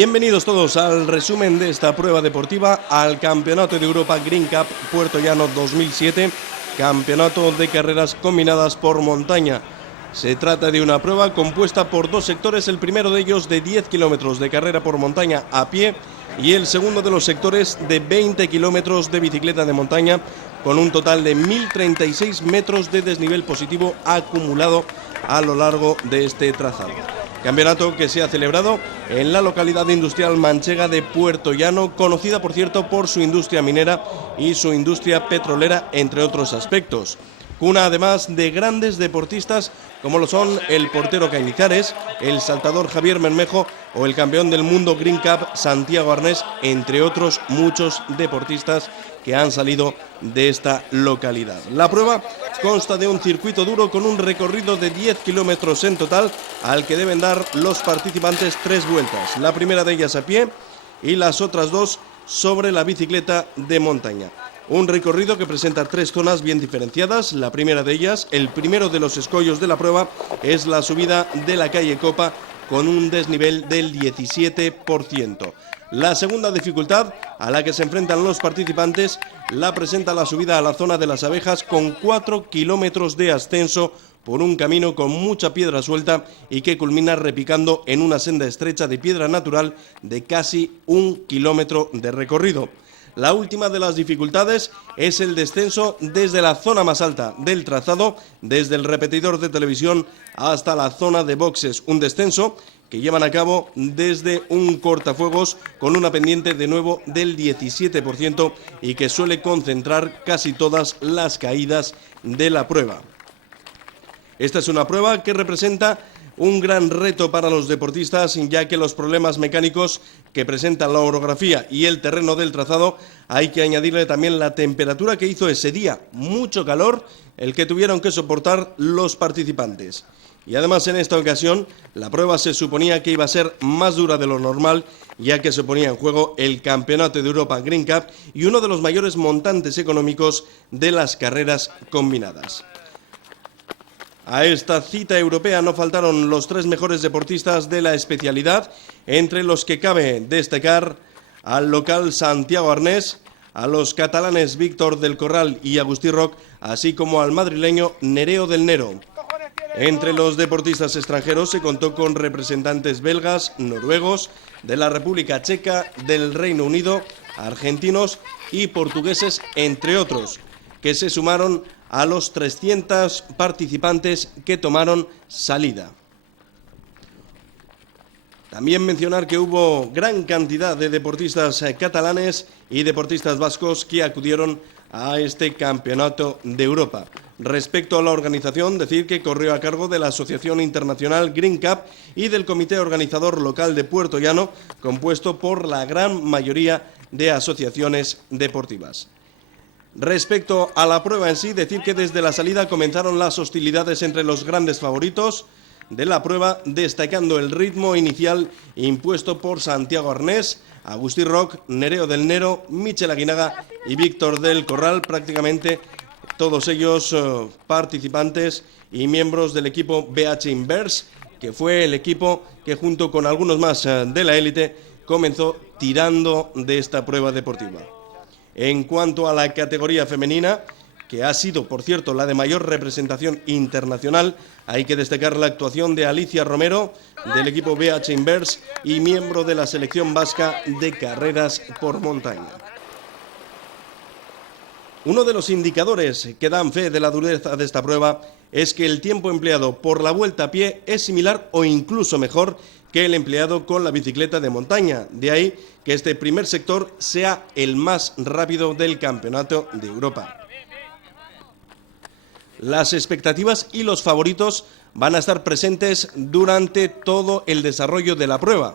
Bienvenidos todos al resumen de esta prueba deportiva, al Campeonato de Europa Green Cup Puerto Llano 2007, campeonato de carreras combinadas por montaña. Se trata de una prueba compuesta por dos sectores, el primero de ellos de 10 kilómetros de carrera por montaña a pie y el segundo de los sectores de 20 kilómetros de bicicleta de montaña, con un total de 1036 metros de desnivel positivo acumulado a lo largo de este trazado. Campeonato que se ha celebrado en la localidad industrial manchega de Puerto Llano, conocida por cierto por su industria minera y su industria petrolera, entre otros aspectos. Cuna además de grandes deportistas como lo son el portero Cañizares, el saltador Javier Bermejo o el campeón del mundo Green Cup Santiago Arnés, entre otros muchos deportistas que han salido de esta localidad. La prueba consta de un circuito duro con un recorrido de 10 kilómetros en total, al que deben dar los participantes 3 vueltas, la primera de ellas a pie y las otras 2 sobre la bicicleta de montaña. Un recorrido que presenta 3 zonas bien diferenciadas. La primera de ellas, el primero de los escollos de la prueba, es la subida de la calle Copa con un desnivel del 17%. La segunda dificultad a la que se enfrentan los participantes la presenta la subida a la zona de las abejas con 4 kilómetros de ascenso por un camino con mucha piedra suelta y que culmina repicando en una senda estrecha de piedra natural de casi 1 kilómetro de recorrido. La última de las dificultades es el descenso desde la zona más alta del trazado, desde el repetidor de televisión hasta la zona de boxes, un descenso que llevan a cabo desde un cortafuegos con una pendiente de nuevo del 17% y que suele concentrar casi todas las caídas de la prueba. Esta es una prueba que representa un gran reto para los deportistas, ya que los problemas mecánicos que presentan la orografía y el terreno del trazado, hay que añadirle también la temperatura que hizo ese día, mucho calor, el que tuvieron que soportar los participantes. Y además en esta ocasión la prueba se suponía que iba a ser más dura de lo normal, ya que se ponía en juego el Campeonato de Europa Green Cup y uno de los mayores montantes económicos de las carreras combinadas. A esta cita europea no faltaron los 3 mejores deportistas de la especialidad, entre los que cabe destacar al local Santiago Arnés, a los catalanes Víctor del Corral y Agustí Roc, así como al madrileño Nereo del Nero. Entre los deportistas extranjeros se contó con representantes belgas, noruegos, de la República Checa, del Reino Unido, argentinos y portugueses, entre otros, que se sumaron a los 300 participantes que tomaron salida. También mencionar que hubo gran cantidad de deportistas catalanes y deportistas vascos que acudieron a este Campeonato de Europa. Respecto a la organización, decir que corrió a cargo de la Asociación Internacional Green Cup y del Comité Organizador Local de Puerto Llano, compuesto por la gran mayoría de asociaciones deportivas. Respecto a la prueba en sí, decir que desde la salida comenzaron las hostilidades entre los grandes favoritos de la prueba, destacando el ritmo inicial impuesto por Santiago Arnés, Agustí Roc, Nereo del Nero, Michel Aguinaga y Víctor del Corral, prácticamente todos ellos participantes y miembros del equipo BH Inverse, que fue el equipo que junto con algunos más de la élite comenzó tirando de esta prueba deportiva. En cuanto a la categoría femenina, que ha sido, por cierto, la de mayor representación internacional, hay que destacar la actuación de Alicia Romero, del equipo BH Inverse y miembro de la selección vasca de carreras por montaña. Uno de los indicadores que dan fe de la dureza de esta prueba es que el tiempo empleado por la vuelta a pie es similar o incluso mejor que el empleado con la bicicleta de montaña. De ahí que este primer sector sea el más rápido del Campeonato de Europa. Las expectativas y los favoritos van a estar presentes durante todo el desarrollo de la prueba.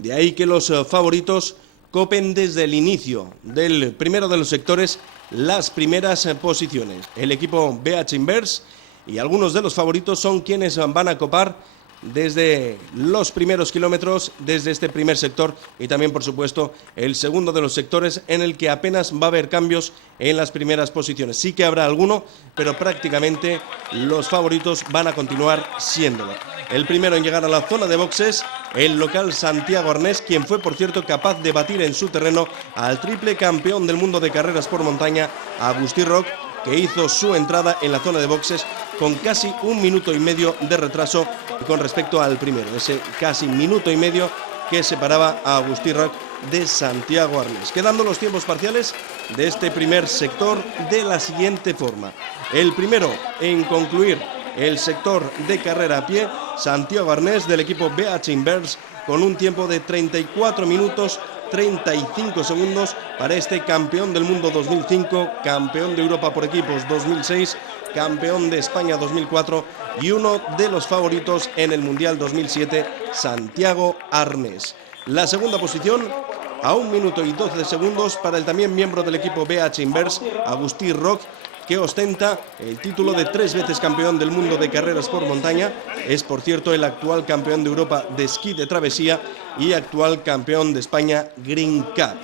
De ahí que los favoritos copen desde el inicio del primero de los sectores las primeras posiciones. El equipo BH Inverse y algunos de los favoritos son quienes van a copar desde los primeros kilómetros, desde este primer sector y también, por supuesto, el segundo de los sectores en el que apenas va a haber cambios en las primeras posiciones. Sí que habrá alguno, pero prácticamente los favoritos van a continuar siéndolo. El primero en llegar a la zona de boxes, el local Santiago Arnés, quien fue, por cierto, capaz de batir en su terreno al triple campeón del mundo de carreras por montaña, Agustí Roch, que hizo su entrada en la zona de boxes con casi 1 minuto y medio de retraso con respecto al primero, ese casi minuto y medio que separaba a Agustí Roch de Santiago Arnés. Quedando los tiempos parciales de este primer sector de la siguiente forma. El primero en concluir el sector de carrera a pie, Santiago Arnés del equipo BH Inverse, con un tiempo de 34 minutos 35 segundos para este campeón del mundo 2005, campeón de Europa por equipos 2006, campeón de España 2004 y uno de los favoritos en el Mundial 2007, Santiago Arnés. La segunda posición, a 1 minuto y 12 segundos para el también miembro del equipo BH Inverse, Agustí Roch, que ostenta el título de 3 veces campeón del mundo de carreras por montaña. Es, por cierto, el actual campeón de Europa de esquí de travesía y actual campeón de España Green Cup.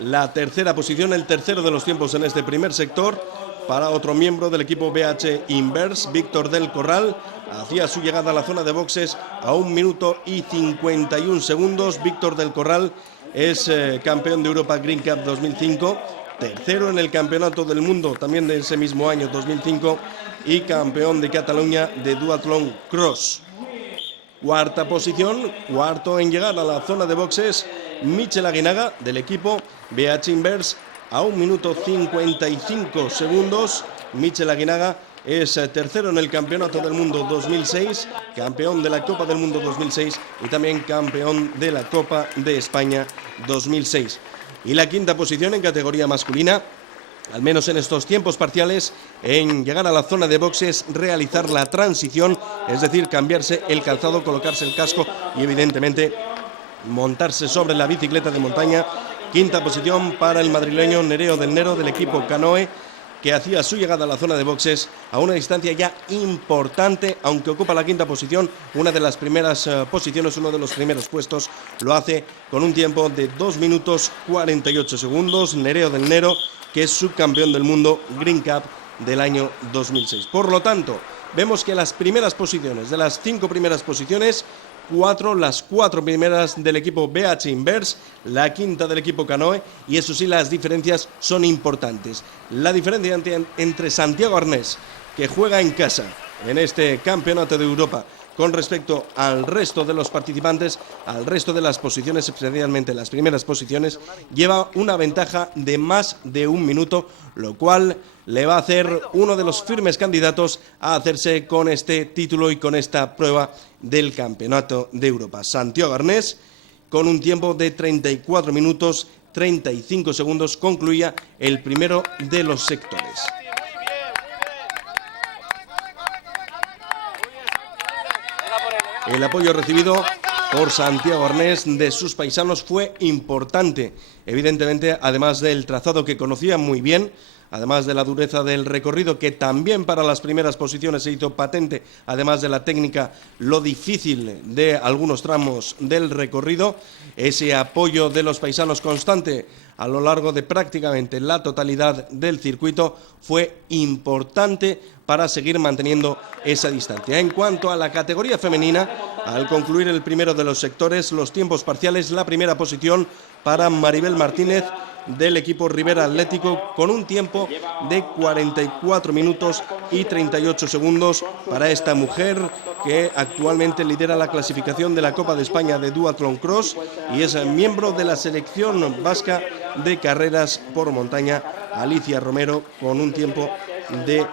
La tercera posición, el tercero de los tiempos en este primer sector, para otro miembro del equipo BH Inverse, Víctor del Corral. Hacía su llegada a la zona de boxes a 1 minuto y 51 segundos. Víctor del Corral es campeón de Europa Green Cup 2005. Tercero en el Campeonato del Mundo, también de ese mismo año, 2005, y campeón de Cataluña de Duathlon Cross. Cuarta posición, cuarto en llegar a la zona de boxes, Michel Aguinaga, del equipo BH Inverse, a 1 minuto 55 segundos. Michel Aguinaga es tercero en el Campeonato del Mundo 2006, campeón de la Copa del Mundo 2006 y también campeón de la Copa de España 2006. Y la quinta posición en categoría masculina, al menos en estos tiempos parciales, en llegar a la zona de boxes, realizar la transición, es decir, cambiarse el calzado, colocarse el casco y evidentemente montarse sobre la bicicleta de montaña. Quinta posición para el madrileño Nereo del Nero del equipo Canoe, que hacía su llegada a la zona de boxes a una distancia ya importante, aunque ocupa la quinta posición, una de las primeras posiciones, uno de los primeros puestos, lo hace con un tiempo de 2 minutos 48 segundos, Nereo del Nero, que es subcampeón del mundo Green Cup del año 2006. Por lo tanto, vemos que las primeras posiciones, de las 5 primeras posiciones, las 4 primeras del equipo BH Inverse, la quinta del equipo Canoe, y eso sí, las diferencias son importantes. La diferencia entre Santiago Arnés, que juega en casa en este Campeonato de Europa, con respecto al resto de los participantes, al resto de las posiciones, especialmente las primeras posiciones, lleva una ventaja de más de 1 minuto, lo cual le va a hacer uno de los firmes candidatos a hacerse con este título y con esta prueba del Campeonato de Europa. Santiago Arnés, con un tiempo de 34 minutos 35 segundos, concluía el primero de los sectores. El apoyo recibido por Santiago Arnés de sus paisanos fue importante, evidentemente, además del trazado que conocía muy bien, además de la dureza del recorrido, que también para las primeras posiciones se hizo patente, además de la técnica, lo difícil de algunos tramos del recorrido. Ese apoyo de los paisanos constante a lo largo de prácticamente la totalidad del circuito fue importante para seguir manteniendo esa distancia. En cuanto a la categoría femenina, al concluir el primero de los sectores, los tiempos parciales, la primera posición para Maribel Martínez del equipo Rivera Atlético, con un tiempo de 44 minutos y 38 segundos para esta mujer que actualmente lidera la clasificación de la Copa de España de Duathlon Cross y es miembro de la selección vasca de carreras por montaña, Alicia Romero, con un tiempo de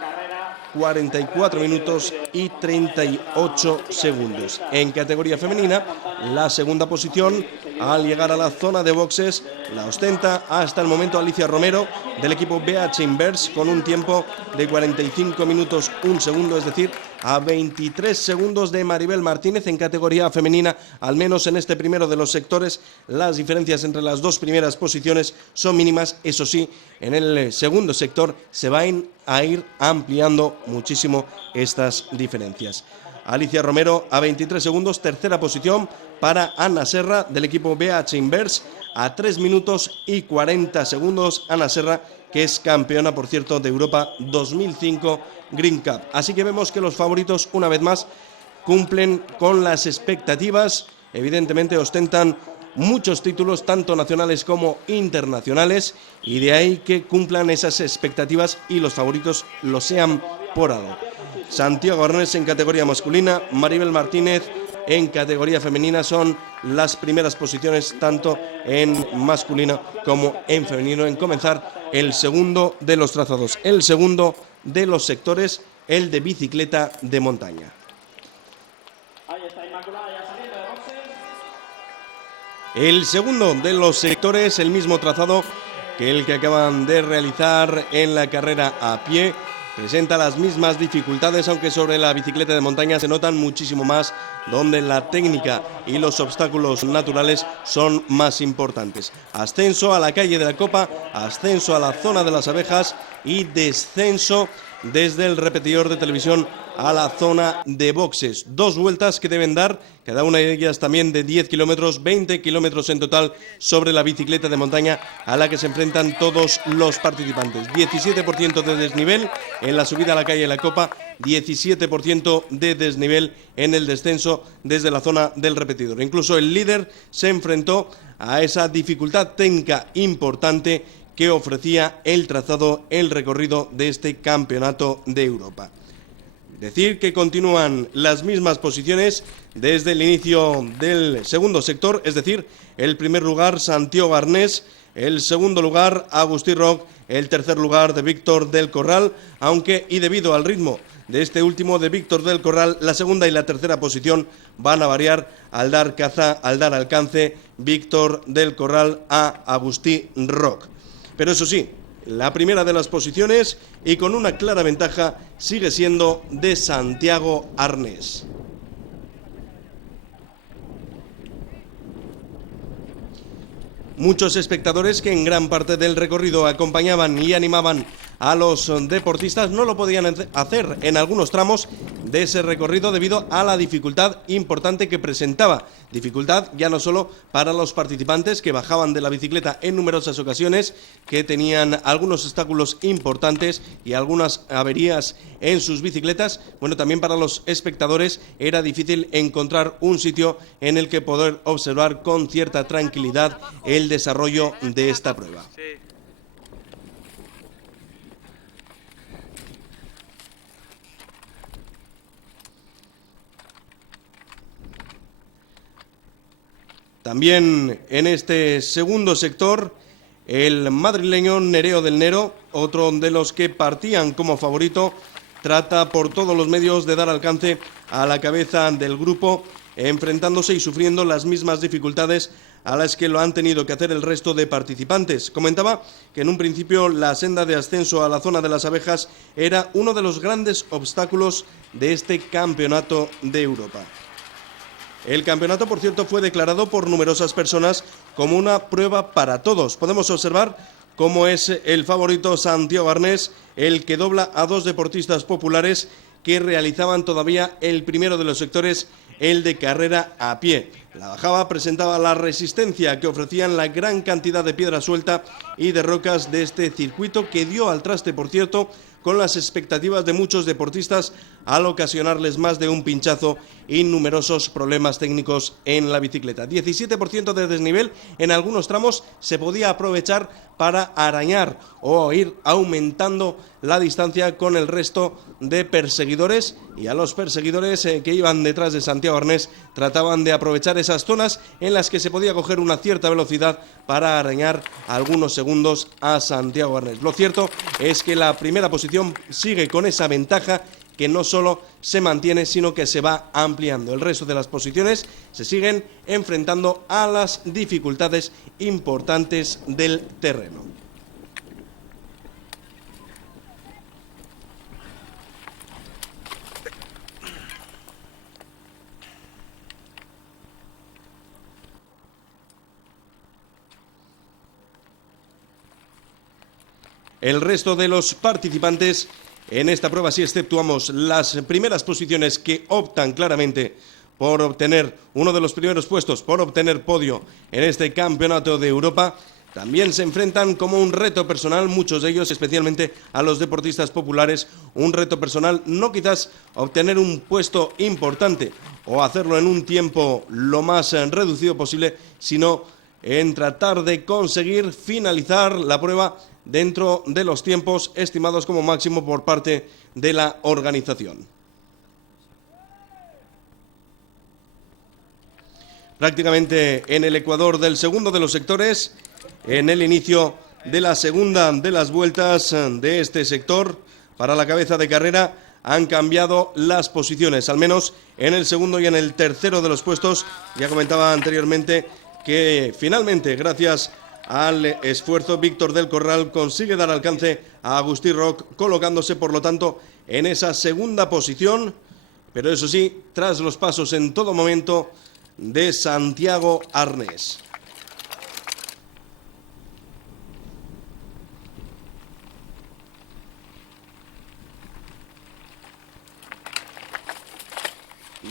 44 minutos y 38 segundos. En categoría femenina, la segunda posición al llegar a la zona de boxes la ostenta hasta el momento Alicia Romero del equipo BH Inverse, con un tiempo de 45 minutos 1 segundo, es decir, a 23 segundos de Maribel Martínez. En categoría femenina, al menos en este primero de los sectores, las diferencias entre las dos primeras posiciones son mínimas. Eso sí, en el segundo sector se van a ir ampliando muchísimo estas diferencias. Alicia Romero a 23 segundos. Tercera posición para Ana Serra del equipo BH Inverse a 3 minutos y 40 segundos. Ana Serra, que es campeona, por cierto, de Europa 2005 Green Cup. Así que vemos que los favoritos, una vez más, cumplen con las expectativas. Evidentemente ostentan muchos títulos, tanto nacionales como internacionales, y de ahí que cumplan esas expectativas y los favoritos lo sean por algo. Santiago Arnés en categoría masculina, Maribel Martínez en categoría femenina son las primeras posiciones tanto en masculino como en femenino en comenzar el segundo de los trazados, el segundo de los sectores, el de bicicleta de montaña. El segundo de los sectores, el mismo trazado que el que acaban de realizar en la carrera a pie, presenta las mismas dificultades, aunque sobre la bicicleta de montaña se notan muchísimo más, donde la técnica y los obstáculos naturales son más importantes. Ascenso a la calle de la Copa, ascenso a la zona de las abejas y descenso desde el repetidor de televisión a la zona de boxes. 2 vueltas que deben dar, cada una de ellas también de 10 kilómetros, 20 kilómetros en total sobre la bicicleta de montaña a la que se enfrentan todos los participantes. 17% de desnivel en la subida a la calle de la Copa, 17% de desnivel en el descenso desde la zona del repetidor. Incluso el líder se enfrentó a esa dificultad técnica importante que ofrecía el trazado, el recorrido de este campeonato de Europa. Decir que continúan las mismas posiciones desde el inicio del segundo sector, es decir, el primer lugar Santiago Arnés, el segundo lugar Agustí Roc, el tercer lugar de Víctor del Corral, aunque y debido al ritmo de este último de Víctor del Corral, la segunda y la tercera posición van a variar al dar alcance Víctor del Corral a Agustí Roc. Pero eso sí, la primera de las posiciones y con una clara ventaja sigue siendo de Santiago Arnés. Muchos espectadores que en gran parte del recorrido acompañaban y animaban a los deportistas no lo podían hacer en algunos tramos de ese recorrido debido a la dificultad importante que presentaba. Dificultad ya no solo para los participantes que bajaban de la bicicleta en numerosas ocasiones, que tenían algunos obstáculos importantes y algunas averías en sus bicicletas. Bueno, también para los espectadores era difícil encontrar un sitio en el que poder observar con cierta tranquilidad el desarrollo de esta prueba. También en este segundo sector, el madrileño Nereo del Nero, otro de los que partían como favorito, trata por todos los medios de dar alcance a la cabeza del grupo, enfrentándose y sufriendo las mismas dificultades a las que lo han tenido que hacer el resto de participantes. Comentaba que en un principio la senda de ascenso a la zona de las abejas era uno de los grandes obstáculos de este campeonato de Europa. El campeonato, por cierto, fue declarado por numerosas personas como una prueba para todos. Podemos observar cómo es el favorito Santiago Arnés, el que dobla a 2 deportistas populares que realizaban todavía el primero de los sectores, el de carrera a pie. La bajada presentaba la resistencia que ofrecían la gran cantidad de piedra suelta y de rocas de este circuito, que dio al traste, por cierto, con las expectativas de muchos deportistas al ocasionarles más de un pinchazo y numerosos problemas técnicos en la bicicleta. 17% de desnivel en algunos tramos se podía aprovechar para arañar o ir aumentando la distancia con el resto de perseguidores, y a los perseguidores que iban detrás de Santiago Arnés trataban de aprovechar esas zonas en las que se podía coger una cierta velocidad para arañar algunos segundos a Santiago Arnés. Lo cierto es que la primera posición sigue con esa ventaja que no solo se mantiene, sino que se va ampliando. El resto de las posiciones se siguen enfrentando a las dificultades importantes del terreno. El resto de los participantes en esta prueba si exceptuamos las primeras posiciones que optan claramente por obtener uno de los primeros puestos, por obtener podio en este Campeonato de Europa. También se enfrentan como un reto personal, muchos de ellos, especialmente a los deportistas populares, un reto personal, no quizás obtener un puesto importante o hacerlo en un tiempo lo más reducido posible, sino en tratar de conseguir finalizar la prueba dentro de los tiempos estimados como máximo por parte de la organización. Prácticamente en el ecuador del segundo de los sectores, en el inicio de la segunda de las vueltas de este sector, para la cabeza de carrera han cambiado las posiciones, al menos en el segundo y en el tercero de los puestos. Ya comentaba anteriormente que finalmente, gracias al esfuerzo, Víctor del Corral consigue dar alcance a Agustín Roch, colocándose por lo tanto en esa segunda posición, pero eso sí, tras los pasos en todo momento de Santiago Arnés.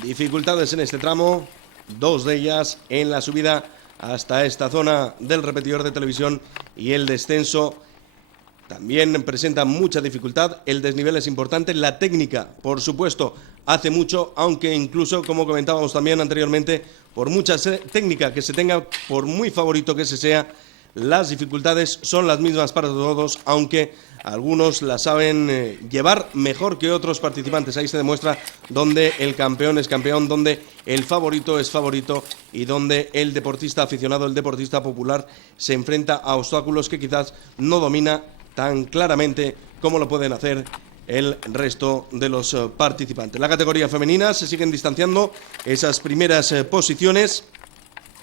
Dificultades en este tramo, dos de ellas en la subida hasta esta zona del repetidor de televisión, y el descenso también presenta mucha dificultad. El desnivel es importante, la técnica, por supuesto, hace mucho, aunque incluso, como comentábamos también anteriormente, por mucha técnica que se tenga, por muy favorito que se sea, las dificultades son las mismas para todos, aunque algunos la saben llevar mejor que otros participantes. Ahí se demuestra donde el campeón es campeón, donde el favorito es favorito y donde el deportista aficionado, el deportista popular, se enfrenta a obstáculos que quizás no domina tan claramente como lo pueden hacer el resto de los participantes. La categoría femenina se siguen distanciando esas primeras posiciones.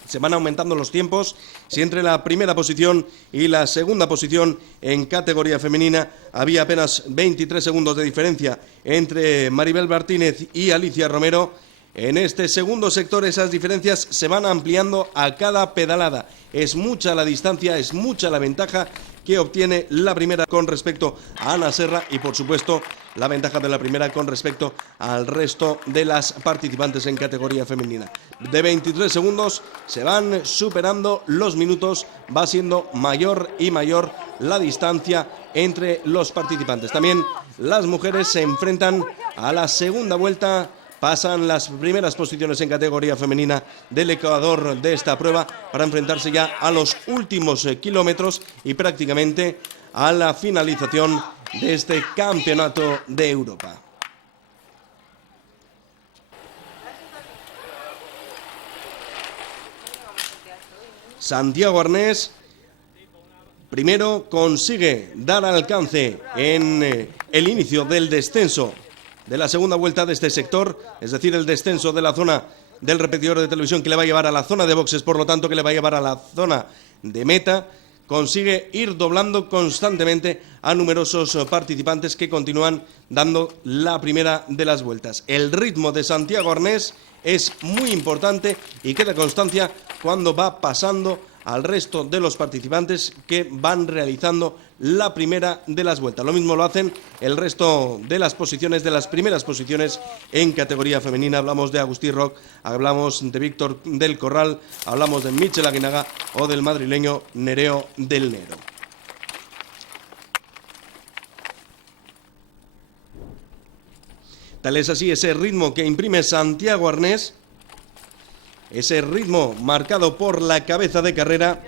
Se van aumentando los tiempos. Si entre la primera posición y la segunda posición en categoría femenina había apenas 23 segundos de diferencia entre Maribel Martínez y Alicia Romero, en este segundo sector esas diferencias se van ampliando a cada pedalada. Es mucha la distancia, es mucha la ventaja que obtiene la primera con respecto a Ana Serra y, por supuesto, la ventaja de la primera con respecto al resto de las participantes en categoría femenina. De 23 segundos se van superando los minutos, va siendo mayor y mayor la distancia entre los participantes. También las mujeres se enfrentan a la segunda vuelta. Pasan las primeras posiciones en categoría femenina del Ecuador de esta prueba para enfrentarse ya a los últimos kilómetros y prácticamente a la finalización de este Campeonato de Europa. Santiago Arnés primero consigue dar alcance en el inicio del descenso de la segunda vuelta de este sector, es decir, el descenso de la zona del repetidor de televisión que le va a llevar a la zona de boxes, por lo tanto que le va a llevar a la zona de meta. Consigue ir doblando constantemente a numerosos participantes que continúan dando la primera de las vueltas. El ritmo de Santiago Arnés es muy importante y queda constancia cuando va pasando al resto de los participantes que van realizando la primera de las vueltas. Lo mismo lo hacen el resto de las posiciones, de las primeras posiciones en categoría femenina. Hablamos de Agustín Roch, hablamos de Víctor del Corral, hablamos de Michel Aguinaga o del madrileño Nereo del Nero. Tal es así ese ritmo que imprime Santiago Arnés, ese ritmo marcado por la cabeza de carrera,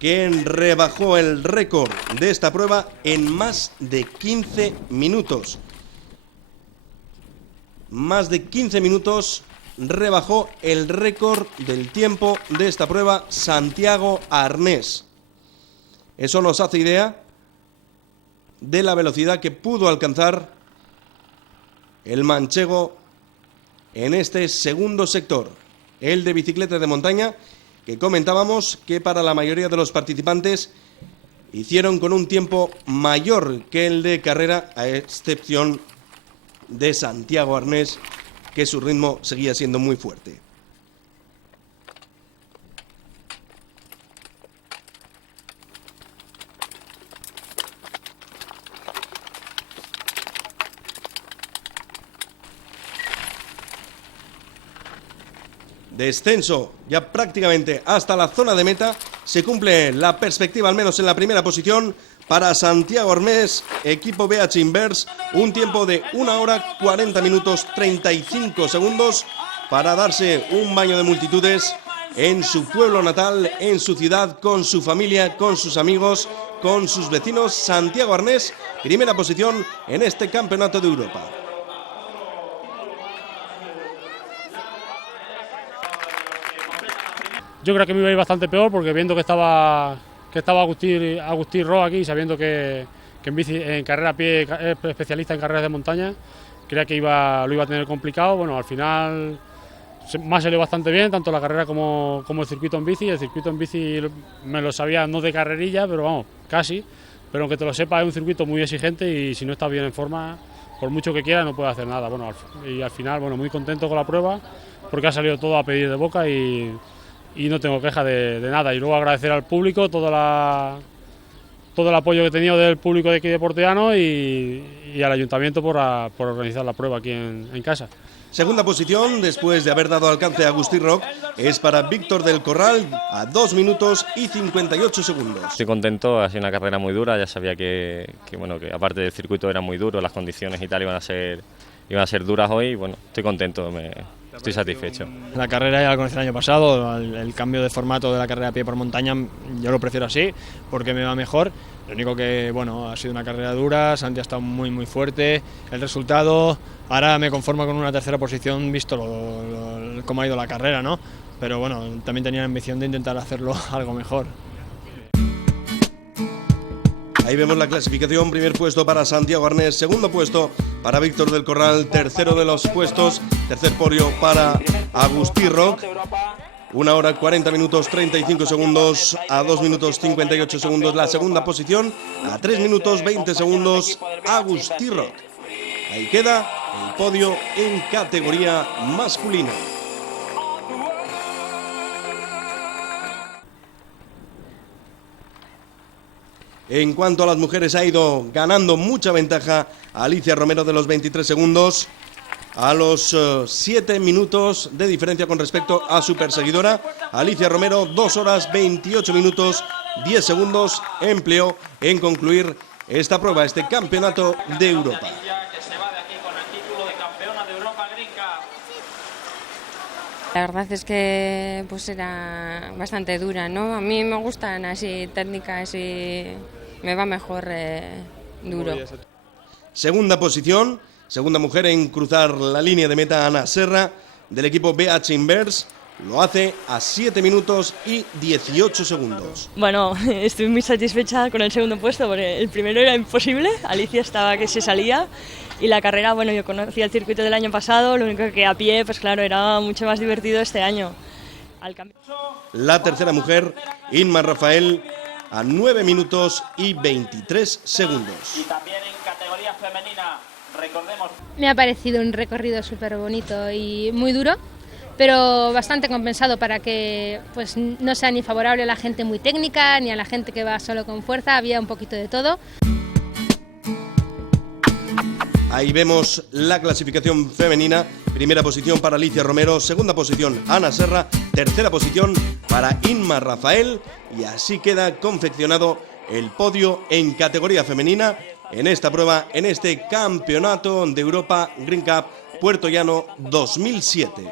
que rebajó el récord de esta prueba en más de 15 minutos. Más de 15 minutos rebajó el récord del tiempo de esta prueba Santiago Arnés. Eso nos hace idea de la velocidad que pudo alcanzar el manchego en este segundo sector, el de bicicleta de montaña, que comentábamos que para la mayoría de los participantes hicieron con un tiempo mayor que el de carrera, a excepción de Santiago Arnés, que su ritmo seguía siendo muy fuerte. descenso ya prácticamente hasta la zona de meta. Se cumple la perspectiva, al menos en la primera posición, para Santiago Arnés, equipo BH Inverse, un tiempo de 1 hora 40 minutos 35 segundos para darse un baño de multitudes en su pueblo natal, en su ciudad, con su familia, con sus amigos, con sus vecinos. Santiago Arnés, primera posición en este Campeonato de Europa. Yo creo que me iba a ir bastante peor, porque viendo que estaba Agustín Ro aquí, sabiendo que en bici, en carrera a pie, es especialista en carreras de montaña, creía que lo iba a tener complicado. Bueno, al final me ha salido bastante bien, tanto la carrera como el circuito en bici. El circuito en bici me lo sabía, no de carrerilla, pero vamos, casi. Pero aunque te lo sepa, es un circuito muy exigente y si no estás bien en forma, por mucho que quiera, no puedes hacer nada. Bueno, y al final, bueno, muy contento con la prueba, porque ha salido todo a pedir de boca y no tengo queja de nada. Y luego agradecer al público todo el apoyo que he tenido del público de aquí de Portollano y al ayuntamiento por organizar la prueba aquí en casa. Segunda posición, después de haber dado alcance a Agustín Roc, es para Víctor del Corral a 2 minutos y 58 segundos. Estoy contento, ha sido una carrera muy dura, ya sabía que aparte del circuito era muy duro, las condiciones y tal iban a ser duras hoy y bueno, estoy contento, estoy satisfecho. La carrera ya la conocí el año pasado, el cambio de formato de la carrera a pie por montaña yo lo prefiero así porque me va mejor. Lo único que, bueno, ha sido una carrera dura, Santi ha estado muy fuerte, el resultado, ahora me conformo con una tercera posición visto cómo ha ido la carrera, ¿no? Pero bueno, también tenía la ambición de intentar hacerlo algo mejor. Ahí vemos la clasificación, primer puesto para Santiago Arnés, segundo puesto para Víctor del Corral, tercero de los puestos, tercer podio para Agustín Roc. 1 hora 40 minutos 35 segundos, a 2 minutos 58 segundos la segunda posición, a 3 minutos 20 segundos Agustín Roc. Ahí queda el podio en categoría masculina. En cuanto a las mujeres, ha ido ganando mucha ventaja Alicia Romero de los 23 segundos. A los 7 minutos de diferencia con respecto a su perseguidora, Alicia Romero, 2 horas 28 minutos 10 segundos empleó en concluir esta prueba, este Campeonato de Europa. La verdad es que pues era bastante dura, ¿no? A mí me gustan así técnicas y me va mejor duro. Segunda posición. Segunda mujer en cruzar la línea de meta, Ana Serra, del equipo BH Inverse. Lo hace a 7 minutos y 18 segundos. Bueno, estoy muy satisfecha con el segundo puesto porque el primero era imposible. Alicia estaba que se salía y la carrera, bueno, yo conocía el circuito del año pasado, lo único que a pie, pues claro, era mucho más divertido este año. La tercera mujer, Inma Rafael, a 9 minutos y 23 segundos. Y también en categoría femenina. Me ha parecido un recorrido súper bonito y muy duro, pero bastante compensado para que pues, no sea ni favorable a la gente muy técnica ni a la gente que va solo con fuerza, había un poquito de todo. Ahí vemos la clasificación femenina, primera posición para Alicia Romero, segunda posición Ana Serra, tercera posición para Inma Rafael y así queda confeccionado el podio en categoría femenina en esta prueba, en este Campeonato de Europa Green Cup Puertollano 2007.